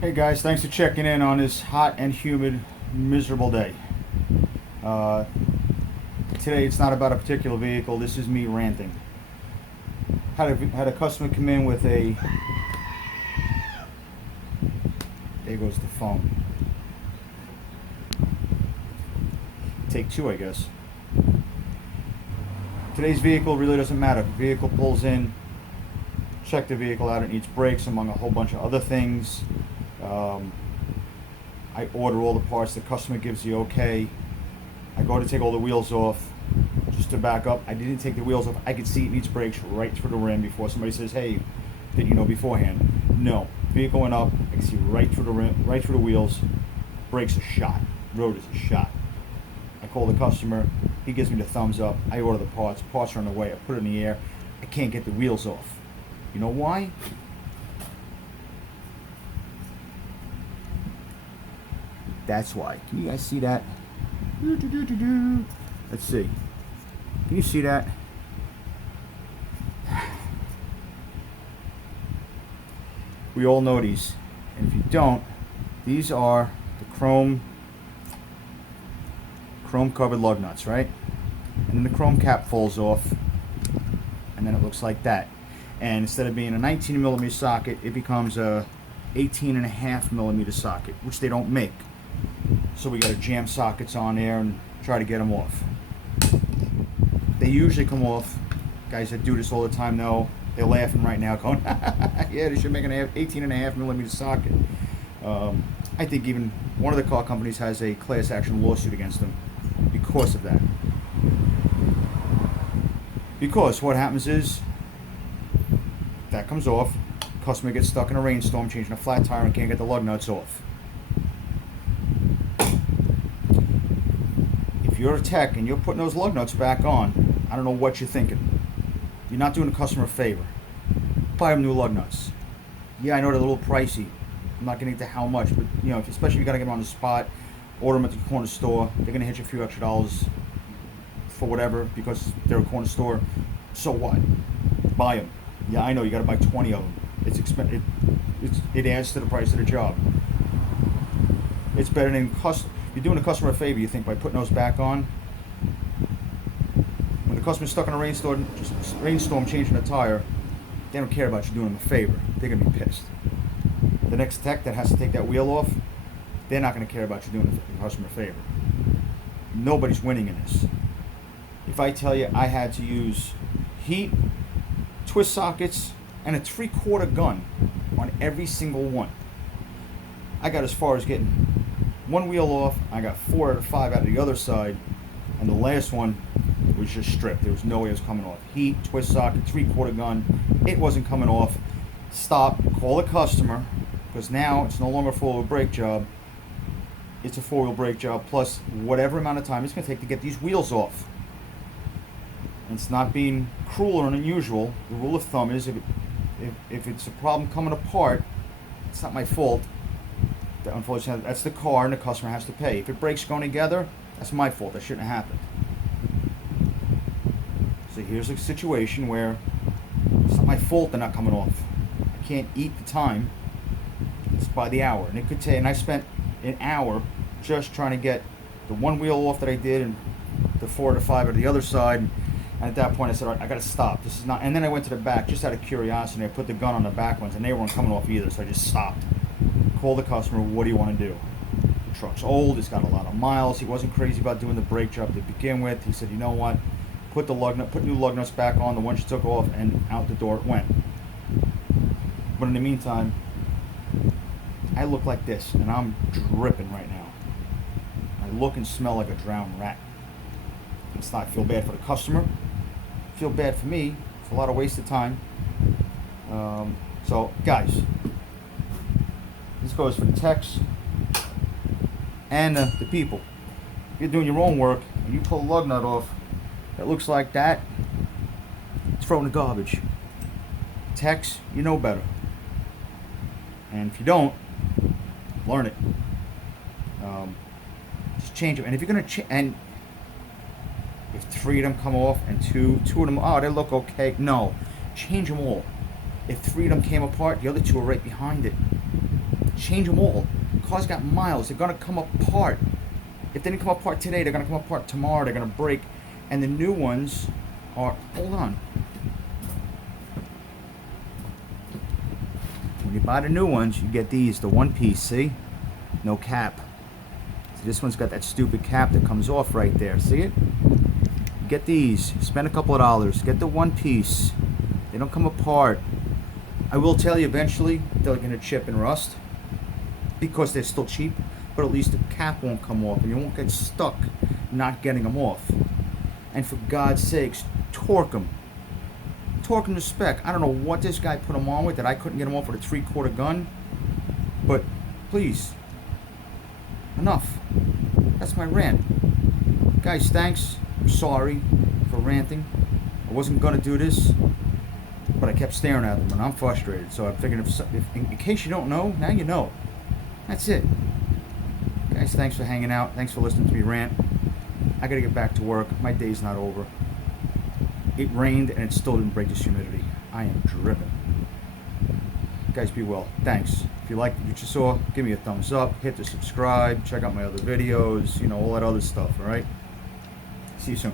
Hey guys, thanks for checking in on this hot and humid, miserable day. Uh, Today it's not about a particular vehicle, this is me ranting. Had a customer come in with a... There goes the phone. Take two, I guess. Today's vehicle really doesn't matter. The vehicle pulls in, check the vehicle out, it needs brakes among a whole bunch of other things. I order all the parts, the customer gives the okay. I go to take all the wheels off. Just to back up, I didn't take the wheels off. I could see it needs brakes right through the rim before somebody says, hey, did you know beforehand? No. Vehicle went up, I can see right through the rim, right through the wheels. Brakes are shot. Road is a shot. I call the customer, he gives me the thumbs up. I order the parts. Parts are on the way. I put it in the air. I can't get the wheels off. You know why? That's why. Can you guys see that? Let's see. Can you see that? We all know these. And if you don't, these are the chrome covered lug nuts, right? And then the chrome cap falls off. And then it looks like that. And instead of being a 19 millimeter socket, it becomes a 18.5 millimeter socket, which they don't make. So we got to jam sockets on there and try to get them off. They usually come off. Guys that do this all the time know, they're laughing right now going, yeah, they should make an 18.5 millimeter socket. I think even one of the car companies has a class action lawsuit against them because of that. Because what happens is, that comes off, customer gets stuck in a rainstorm changing a flat tire and can't get the lug nuts off. If you're a tech and you're putting those lug nuts back on, I don't know what you're thinking. You're not doing the customer a favor. Buy them new lug nuts. Yeah, I know they're a little pricey. I'm not getting into how much, but you know, especially if you gotta get them on the spot, order them at the corner store. They're gonna hit you a few extra dollars for whatever because they're a corner store. So what? Buy them. Yeah, I know you gotta buy 20 of them. It's expensive. It adds to the price of the job. It's better than you're doing a customer a favor, you think, by putting those back on. When the customer's stuck in a rainstorm changing a tire, they don't care about you doing them a favor. They're going to be pissed. The next tech that has to take that wheel off, they're not going to care about you doing the customer a favor. Nobody's winning in this. If I tell you I had to use heat, twist sockets, and a 3/4 gun on every single one, I got as far as getting one wheel off. I got 4 out of 5 out of the other side, and the last one was just stripped. There was no way it was coming off. Heat, twist socket, 3/4 gun, it wasn't coming off. Stop, call the customer, because now it's no longer a 4-wheel brake job. It's a 4-wheel brake job plus whatever amount of time it's going to take to get these wheels off. And it's not being cruel or unusual. The rule of thumb is if it's a problem coming apart, it's not my fault. Unfortunately, that's the car and the customer has to pay. If it breaks going together, that's my fault. That shouldn't have happened. So here's a situation where it's not my fault they're not coming off. I can't eat the time. It's by the hour. And it could take, and I spent an hour just trying to get the one wheel off that I did and the 4 to 5 at the other side. And at that point I said, all right, I gotta stop. This is not, and then I went to the back just out of curiosity. I put the gun on the back ones and they weren't coming off either, so I just stopped. Call the customer, what do you want to do? The truck's old, it's got a lot of miles. He wasn't crazy about doing the brake job to begin with. He said, you know what? Put new lug nuts back on, the ones you took off, and out the door it went. But in the meantime, I look like this, and I'm dripping right now. I look and smell like a drowned rat. It's not feel bad for the customer. Feel bad for me. It's a lot of wasted time. So, guys, this goes for the techs and the people. If you're doing your own work and you pull a lug nut off that looks like that, throw it in the garbage. Techs, you know better. And if you don't, learn it. Just change them. And if you're gonna and if 3 of them come off and two of them, oh, they look okay. No, change them all. If 3 of them came apart, the other 2 are right behind it. change them all. Cars got miles. They're gonna come apart. If they didn't come apart today, they're gonna come apart tomorrow. They're gonna break. And the new ones are, hold on. When you buy the new ones, you get these, the one piece, see? No cap. See, this one's got that stupid cap that comes off right there. See it? Get these. Spend a couple of dollars. Get the one piece. They don't come apart. I will tell you eventually they're going to chip and rust because they're still cheap, but at least the cap won't come off and you won't get stuck not getting them off. And for God's sakes, torque them. Torque them to spec. I don't know what this guy put them on with that I couldn't get them off with a 3/4 gun, but please, enough. That's my rant. Guys, thanks. I'm sorry for ranting. I wasn't going to do this, but I kept staring at them and I'm frustrated. So I'm thinking, if in case you don't know, now you know. That's it. Guys, thanks for hanging out. Thanks for listening to me rant. I gotta get back to work. My day's not over. It rained and it still didn't break this humidity. I am dripping. Guys, be well. Thanks. If you liked what you saw, give me a thumbs up. Hit the subscribe. Check out my other videos. You know, all that other stuff, alright? See you soon.